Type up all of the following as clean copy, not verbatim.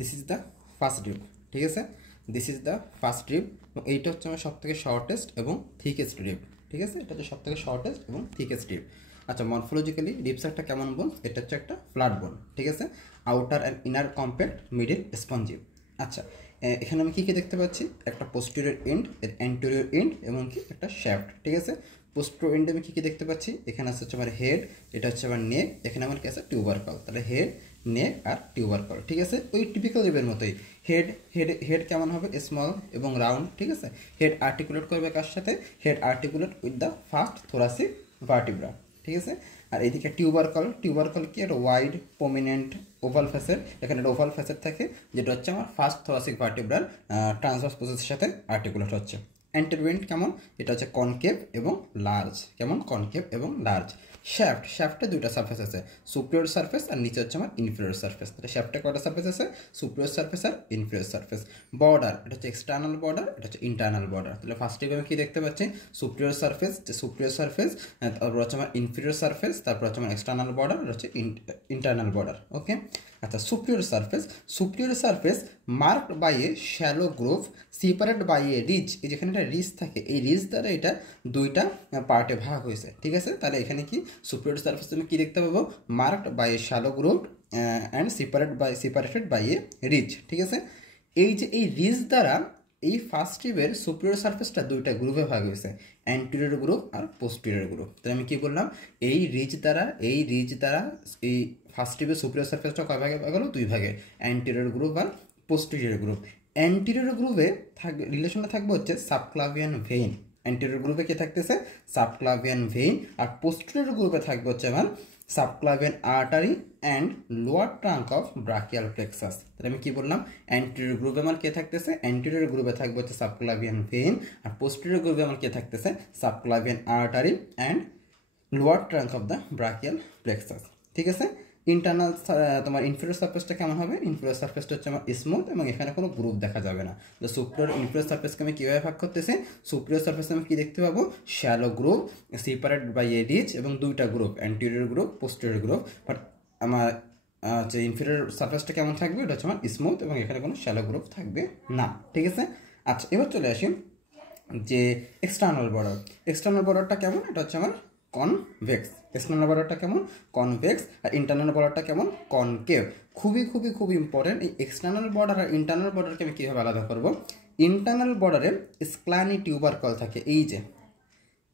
This is the first rib, ঠিক আছে, this is the first rib, এবং এইটা হচ্ছে আমার সবথেকে শর্টেস্ট এবং থিকেস্ট রিব, ঠিক আছে, এটা হচ্ছে সবথেকে শর্টেস্ট এবং থিকেস্ট রিব। আচ্ছা, মরফোলজিক্যালি রিবস একটা কেমন বোন? এটা হচ্ছে একটা ফ্ল্যাট বোন, ঠিক আছে, outer and inner compact, middle spongy. আচ্ছা, এখানে আমি কী কী দেখতে পাচ্ছি? একটা পোস্টেরিয়র এন্ড, এর অ্যান্টেরিয়র এন্ড, এবং কি একটা শ্যাফট, ঠিক আছে। পোস্টেরিয়র এন্ডে আমি কী কী দেখতে পাচ্ছি? এখানে আছে হচ্ছে আমার হেড, এটা হচ্ছে আমার নেক, এখানে আমার কি আছে? টিউবারকল। তাহলে হেড, নেক আর টিউবারকল, ঠিক আছে, ওই টিপিক্যাল রিবের মতোই। হেড হেড হেড কেমন হবে? স্মল এবং রাউন্ড, ঠিক আছে। হেড আর্টিকুলেট করবে কার সাথে? Head articulate with the first thoracic vertebra, ঠিক আছে। আর এইদিকে টিউবারকল, টিউবারকল কি? একটা ওয়াইড প্রমিনেন্ট ওভাল ফেসের, এখানে একটা ওভাল ফেসের থাকে, যেটা হচ্ছে আমার ফার্স্ট থোরাসিক ভার্টিব্রাল ট্রান্সভার্স প্রসেসের সাথে আর্টিকুলেট হচ্ছে। অ্যান্টেরিয়র কেমন? এটা হচ্ছে কনকেভ এবং লার্জ, কেমন? কনকেভ এবং লার্জ। শ্যাফট, শ্যাফটে দুইটা সারফেস আছে, সুপিরিয়র সারফেস আর নিচে হচ্ছে আমার ইনফিরিয়র সারফেস। তাহলে শ্যাফটে কয়টা সারফেস আছে? সুপিরিয়র সারফেস আর ইনফিরিয়র সারফেস। বর্ডার, এটা হচ্ছে এক্সটার্নাল বর্ডার, এটা হচ্ছে ইন্টারনাল বর্ডার। তাহলে ফার্স্টে আমি কি দেখতে পাচ্ছি? সুপিরিয়র সারফেস, সুপিরিয়র সারফেস, তারপর হচ্ছে আমার ইনফিরিয়র সারফেস, তারপর হচ্ছে আমার এক্সটার্নাল বর্ডার, এটা হচ্ছে ইন্টারনাল বর্ডার। ওকে, আচ্ছা, superior surface, superior surface marked by a shallow groove separate by a ridge. এই যেখানে একটা রিজ থাকে, এই রিজ দ্বারা এটা দুইটা পার্টে ভাগ হয়েছে, ঠিক আছে। তাহলে এখানে কি সুপিরিয়র সারফেস তুমি কি দেখতে পাবো? Marked by a shallow groove and separated by a ridge, ঠিক আছে। এই যে এই রিজ দ্বারা এই ফার্স্ট রিবের সুপিরিয়র সারফেসটা দুইটা গ্রুপে ভাগ হয়েছে, অ্যান্টেরিয়র গ্রুপ আর পোস্টেরিয়র গ্রুপ। তাহলে আমি কি বললাম? এই রিজ দ্বারা এই ফার্স্ট রিবের সুপিরিয়র সারফেসটা কয় ভাগে ভাগ হলো? দুই ভাগে, অ্যান্টেরিয়র গ্রুপ আর পোস্টেরিয়র গ্রুপ। অ্যান্টেরিয়র গ্রুপে রিলেশনটা থাকবে হচ্ছে সাবক্লাভিয়ান ভেইন। অ্যান্টেরিয়র গ্রুপে কি থাকতেছে? Subclavian vein. আর পোস্টেরিয়র গ্রুপে থাকবে হচ্ছে আমার subclavian artery and lower trunk of brachial plexus. তাহলে আমি কি বললাম? অ্যান্টেরিয়র গ্রুপে আমার কে থাকতেছে? অ্যান্টেরিয়র গ্রুপে থাকবে হচ্ছে সাবক্লাভিয়ান ভেইন, আর পোস্টেরিয়র গ্রুপে আমার কে থাকতেছে? Subclavian artery and lower trunk of the brachial plexus, ঠিক আছে। ইন্টারনাল তোমার ইনফিরিয়র সারফেসটা কেমন হবে? ইনফিরিয়র সারফেসটা হচ্ছে আমার স্মুথ এবং এখানে কোনো গ্রুপ দেখা যাবে না। তো সুপিরিয়র ইনফিরিয়র সারফেসকে আমি কীভাবে ভাগ করতেছি? সুপিরিয়র সারফেসে আমি কী দেখতে পাবো? Shallow group separate by a ridge, এবং দুইটা group, anterior group, posterior group. But আমার যে ইনফিরিয়র সারফেসটা কেমন থাকবে? এটা হচ্ছে আমার স্মুথ এবং এখানে কোনো শ্যালো গ্রুপ থাকবে না, ঠিক আছে। আচ্ছা, এবার চলে আসি যে এক্সটার্নাল বর্ডার। এক্সটার্নাল বর্ডারটা কেমন? এটা হচ্ছে আমার কনভেক্স। এক্সটার্নাল বর্ডারটা কেমন? কনভেক্স। আর ইন্টারনাল বর্ডারটা কেমন? কনকেভ। খুবই খুবই খুবই ইম্পর্টেন্ট। এই এক্সটার্নাল বর্ডার আর ইন্টারনাল বর্ডারকে আমি কীভাবে আলাদা করবো? ইন্টারনাল বর্ডারে স্ক্ল্যানি টিউবারকল থাকে, এই যে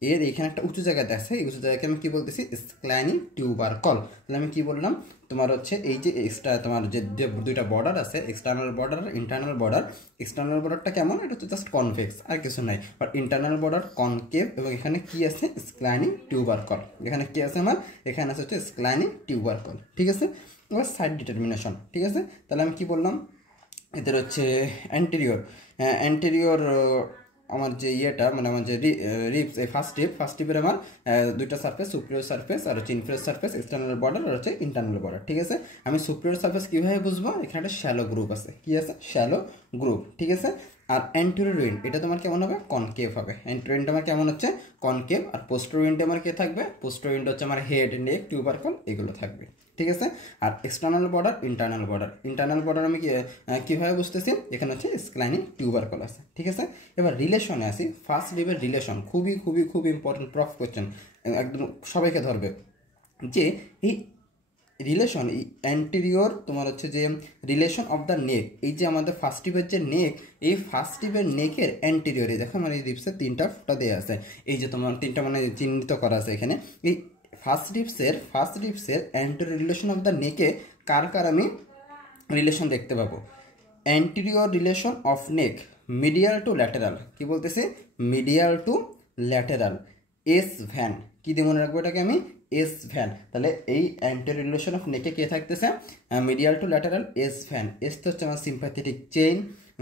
এর এখানে একটা উঁচু জায়গাতে আছে, এই উঁচু জায়গাকে আমি কি বলতেছি? স্ক্ল্যানি টিউবারকল। তাহলে আমি কি বললাম? তোমার হচ্ছে এই যে এক্সট্রা তোমার যে দুইটা বর্ডার আছে, এক্সটার্নাল বর্ডার আর ইন্টারনাল বর্ডার। এক্সটার্নাল বর্ডারটা কেমন? এটা হচ্ছে জাস্ট কনভেক্স, আর কিছু নাই। বাট ইন্টারনাল বর্ডার কনকেভ, এবং এখানে কি আছে? স্ক্ল্যানি টিউবারকল। এখানে কি আছে আমার? এখানে আছে হচ্ছে স্ক্ল্যানি টিউবারকল, ঠিক আছে। এবার সাইড ডিটারমিনেশন, ঠিক আছে। তাহলে আমি কি বললাম? এদের হচ্ছে অ্যান্টেরিয়র আমার যে ইয়েটা, মানে আমার যে রিপস, এই ফার্স্ট রিপের আমার দুইটা সারফেস, সুপিরিয়র সারফেস আর হচ্ছে ইনফিরিয়র সারফেস, এক্সটার্নাল বর্ডার আর হচ্ছে ইন্টারনাল বর্ডার, ঠিক আছে। আমি সুপিরিয়র সারফেস কীভাবে বুঝবো? এখানে একটা শ্যালো গ্রুপ আছে, কি আছে? শ্যালো গ্রুপ, ঠিক আছে। আর অ্যান্টেরিয়র উইন্ড, এটা তোমার কেমন হবে? কনকেভ হবে। অ্যান্টেরিয়র উইন্ড আমার কেমন হচ্ছে? কনকেভ। আর পোস্টেরিয়র উইন্ডে আমার কে থাকবে? পোস্টেরিয়র উইন্ড হচ্ছে আমার হেড, নেক, টিউবারকল, এগুলো থাকবে, ঠিক আছে। আর এক্সটার্নাল বর্ডার, ইন্টারনাল বর্ডার আমি কীভাবে বুঝতেছি? এখানে হচ্ছে স্ক্ল্যানি টিউবারকল আছে, ঠিক আছে। এবার রিলেশনে আসি। ফার্স্ট রিবের রিলেশন খুবই খুবই খুবই ইম্পর্টেন্ট, প্রফ কোয়েশ্চেন, একদম সবাইকে ধরবে। যে এই রিলেশন, এই অ্যান্টেরিয়র তোমার হচ্ছে যে রিলেশন অফ দ্য নেক, এই যে আমাদের ফার্স্ট রিবের যে নেক, এই ফার্স্ট রিবের নেকের অ্যান্টেরিয়রে দেখো আমার এই রিপসে তিনটা ফোঁটা দেওয়া আছে, এই যে তোমার তিনটা মানে চিহ্নিত করা আছে এখানে। এই ফার্স্ট রিপসের অ্যান্টেরিয়র রিলেশন অফ দ্য নেকে কার কার আমি রিলেশন দেখতে পাবো? Anterior relation of neck medial to lateral, কি বলতেছে? Medial to lateral, S van. কি দিয়ে মনে রাখবো এটাকে আমি? S van. তাহলে এই অ্যান্টেরিয়র রিলেশন অফ নেকে কে থাকতেছে? Medial to lateral, S van. S তো হচ্ছে আমার সিম্প্যাথেটিক চেইন,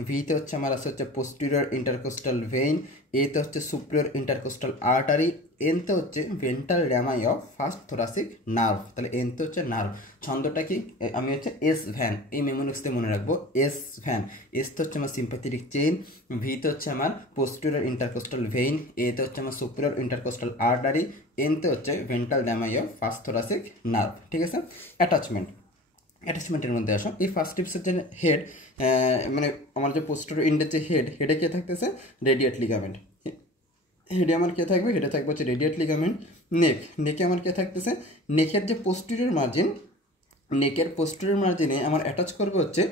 ভিতে হচ্ছে আমার আছে হচ্ছে পোস্টেরিয়র ইন্টারকোস্টাল ভেইন, এতে হচ্ছে সুপিরিয়র ইন্টারকোস্টাল আর্টারি, এনতে হচ্ছে ventral rami of first thoracic nerve. তাহলে এনতে হচ্ছে নার্ভ। ছন্দটা কি? আমি হচ্ছে এস ভ্যান, এই মেমোনিক্সতে মনে রাখবো, এস ভ্যান। এস তো হচ্ছে আমার সিম্প্যাথেটিক চেইন, ভিতে হচ্ছে আমার পোস্টেরিয়র ইন্টারকোস্টাল ভেইন, এতে হচ্ছে আমার সুপিরিয়র ইন্টারকোস্টাল আর্টারি, এনতে হচ্ছে ventral rami of first thoracic nerve, ঠিক আছে। অ্যাটাচমেন্ট, অ্যাটাচমেন্টের মধ্যে আসো। এই ফার্স্ট রিবসের যে হেড, মানে আমার যে পোস্টেরিয়র এন্ডের যে হেডে কে থাকতেছে রেডিয়েট লিগামেন্ট। হেডে আমার কে থাকবে, হেডে থাকবে হচ্ছে রেডিয়েট লিগামেন্ট। নেকে আমার কে থাকতেছে, নেকের যে পোস্টেরিয়র মার্জিন, নেকের পোস্টেরিয়র মার্জিনে আমার অ্যাটাচ করবে হচ্ছে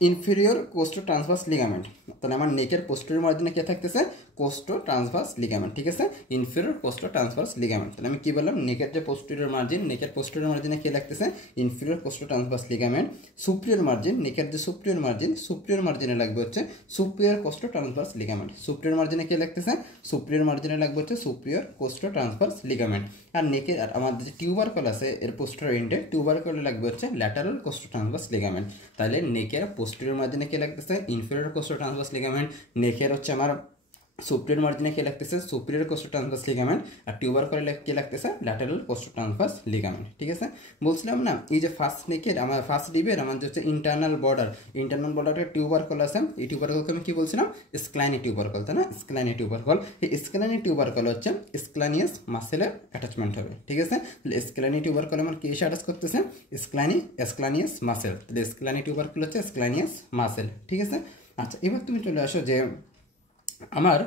ইনফেরিয়র কোস্টো ট্রান্সভার্স লিগামেন্ট। তাহলে আমার নেকের পোস্টেরিয়র মার্জিনে কে থাকতেছে কোস্টো ট্রান্সভার্স লিগামেন্ট, ঠিক আছে, ইনফেরিয়র কোস্টো ট্রান্সভার্স লিগামেন্ট। তাহলে আমি কি বললাম, নেকের যে পোস্টেরিয়র মার্জিন, নেকের পোস্টেরিয়র মার্জিনে কে লাগতেছে ইনফেরিয়র কোস্টো ট্রান্সভার্স লিগামেন্ট। সুপ্রিয়র মার্জিন, নেকের যে সুপ্রিয়র মার্জিন, সুপ্রিয়র মার্জিনে লাগবে হচ্ছে সুপ্রিয়র কোস্টো ট্রান্সভার্স লিগামেন্ট। সুপ্রিয়র মার্জিনে কে লাগতেছে, সুপ্রিয়র মার্জিনে লাগবে হচ্ছে সুপ্রিয়র কোস্টো ট্রান্সভার্স লিগামেন্ট। আর নেকের আর আমাদের যে টিউবারকল আছে এর পোস্টেরিয়র এন্ডে, টিউবারকলে লাগবে হচ্ছে ল্যাটারাল কোস্টো ট্রান্সভার্স লিগামেন্ট। তাহলে নেকের পোস্টেরিয়র মার্জিনে কে লাগতেছে ইনফেরিয়র কোস্টো ট্রান্সভার্স লিগামেন্ট, নেকের হচ্ছে আমার সুপ্রিয়র মার্জিনে কে লাগতেছে সুপ্রিয়র কোস্টো ট্রান্সভার্স লিগামেন্ট, আর টিউবারকলে কে লাগতেছে ল্যাটারাল কোস্টো ট্রান্সভার্স লিগামেন্ট, ঠিক আছে। বলছিলাম না এই যে ফার্স্ট নেকের আমার ফার্স্ট রিবের আমাদের হচ্ছে ইন্টারনাল বর্ডারের টিউবারকল আছে, এই টিউবারকলকে আমি কি বলছিলাম স্ক্লাইনি টিউবারকল, তাই না, স্ক্লাইনি টিউবারকল। এই স্ক্লাইনি টিউবারকল হচ্ছে স্ক্লানিয়াস মাসেলের অ্যাটাচমেন্ট হবে, ঠিক আছে। তাহলে স্ক্লাইনি টিউবারকল আমার কি এসে অ্যাটাচ করতেছে স্ক্লানিয়াস মাসেল, তাহলে স্ক্লাইনি টিউবারকল হচ্ছে স্ক্লানিয়াস মাসেল, ঠিক আছে। আচ্ছা এবার তুমি চলে আসো যে আমার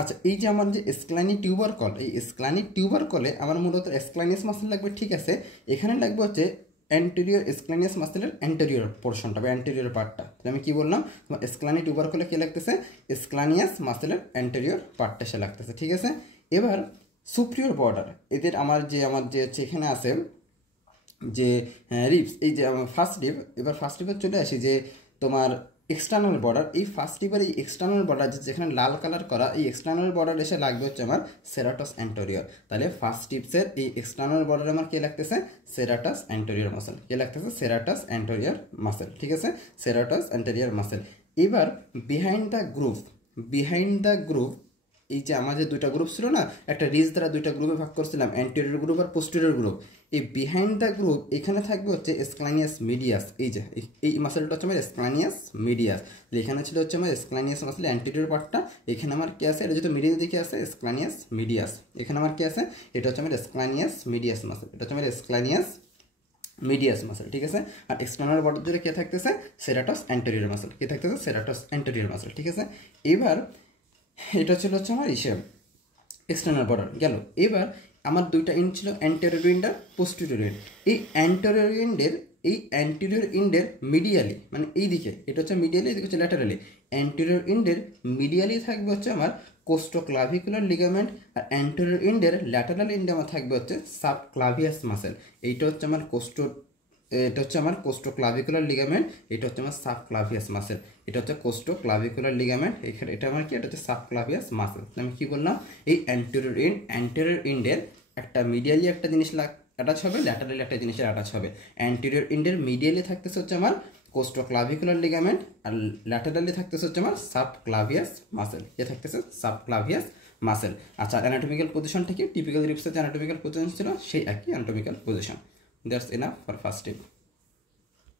আচ্ছা এই যে আমার যে স্ক্লাইনি টিউবারকল, এই স্ক্লাইনি টিউবারকলে আমার মূলত স্ক্লাইনিয়াস মাসেল লাগবে, ঠিক আছে। এখানে লাগবে হচ্ছে অ্যান্টেরিয়র স্ক্লাইনিয়াস মাসেলের অ্যান্টেরিয়র পোর্শনটা বা অ্যান্টেরিয়র পার্টটা। তাহলে আমি কি বললাম, তোমার স্ক্লাইনি টিউবারকলে কে লাগতেছে স্ক্লাইনিয়াস মাসেলের অ্যান্টেরিয়র পার্টটা সে লাগতেছে, ঠিক আছে। এবার সুপ্রিয়র বর্ডার, এদের আমার যে এখানে আছে যে রিবস, এই যে আমার ফার্স্ট রিব, এবার ফার্স্ট রিবে চলে আসি যে তোমার এক্সটার্নাল বর্ডার। এই ফার্স্ট রিবের এই এক্সটার্নাল বর্ডার যেখানে লাল কালার করা, এই এক্সটার্নাল বর্ডার এসে লাগবে হচ্ছে আমার সেরাটাস অ্যান্টেরিয়র। তাহলে ফার্স্ট রিবসের এই এক্সটার্নাল বর্ডার আমার কে লাগতেছে সেরাটাস অ্যান্টেরিয়র মাসেল, কে লাগতেছে সেরাটাস অ্যান্টেরিয়র মাসেল, ঠিক আছে, সেরাটাস অ্যান্টেরিয়র মাসেল। এবার বিহাইন্ড দ্য গ্রুপ এই যে আমাদের দুইটা গ্রুপ ছিল না, একটা রিজ দ্বারা দুইটা গ্রুপে ভাগ করছিলাম, অ্যান্টেরিয়র গ্রুপ আর পোস্টেরিয়র গ্রুপ। এই বিহাইন্ড দ্য গ্রুপ এখানে থাকবে হচ্ছে স্ক্লাইনিয়াস মিডিয়াস, এই যে এই মাসেলটা হচ্ছে আমার স্ক্লাইনিয়াস মিডিয়াস। এখানে ছিল হচ্ছে আমার স্ক্লাইনিয়াস মাসেল অ্যান্টেরিয়র পার্টটা, এখানে আমার কি আছে, এটা যেহেতু মিডিয়ার দিকে আছে স্ক্লাইনিয়াস মিডিয়াস, এখানে আমার কি আছে, এটা হচ্ছে আমার স্ক্লাইনিয়াস মিডিয়াস মাসেল, এটা হচ্ছে আমার স্ক্লাইনিয়াস মিডিয়াস মাসেল, ঠিক আছে। আর এক্সটার্নাল বর্ডার জুড়ে কে থাকতেছে সেরাটাস অ্যান্টেরিয়র মাসেল, কে থাকতেছে সেরাটাস অ্যান্টেরিয়র মাসেল, ঠিক আছে। এবার এটা ছিল হচ্ছে আমার এক্সটার্নাল বর্ডার গেল। এবার আমার দুইটা এন্ড ছিল অ্যান্টেরিয়র এন্ড আর পোস্টেরিয়র এন্ড। এই অ্যান্টেরিয়র এন্ডের মিডিয়ালি, মানে এই দিকে এটা হচ্ছে মিডিয়ালি, এদিকে হচ্ছে ল্যাটারালি। অ্যান্টেরিয়র এন্ডের মিডিয়ালি থাকবে হচ্ছে আমার কোস্টোক্লাভিকুলার লিগামেন্ট, আর অ্যান্টেরিয়র এন্ডের ল্যাটারাল এন্ডে আমার থাকবে হচ্ছে সাবক্লাভিয়াস মাসেল। এইটা হচ্ছে আমার এটা হচ্ছে আমার কোস্টোক্লাভিকুলার লিগামেন্ট, এটা হচ্ছে আমার সাবক্লাভিয়াস মাসেল, এটা হচ্ছে কোস্টোক্লাভিকুলার লিগামেন্ট, এখানে এটা আমার কি, এটা হচ্ছে সাবক্লাভিয়াস মাসেল। আমি কি বললাম, এই অ্যান্টেরিয়র এন্ডের একটা মিডিয়ালি একটা জিনিস অ্যাটাচ হবে, ল্যাটারালি একটা জিনিসের অ্যাটাচ হবে। অ্যান্টেরিয়র এন্ডের মিডিয়ালি থাকতেছে হচ্ছে আমার কোস্টোক্লাভিকুলার লিগামেন্ট, আর ল্যাটারালি থাকতেছে হচ্ছে আমার সাবক্লাভিয়াস মাসেল, এ থাকতেছে সাবক্লাভিয়াস মাসেল। আচ্ছা অ্যানাটমিক্যাল পজিশনটা কি, টিপিক্যাল রিবসের যে অ্যানাটমিক্যাল পজিশন ছিল সেই একই anatomical position. That's enough for first tip.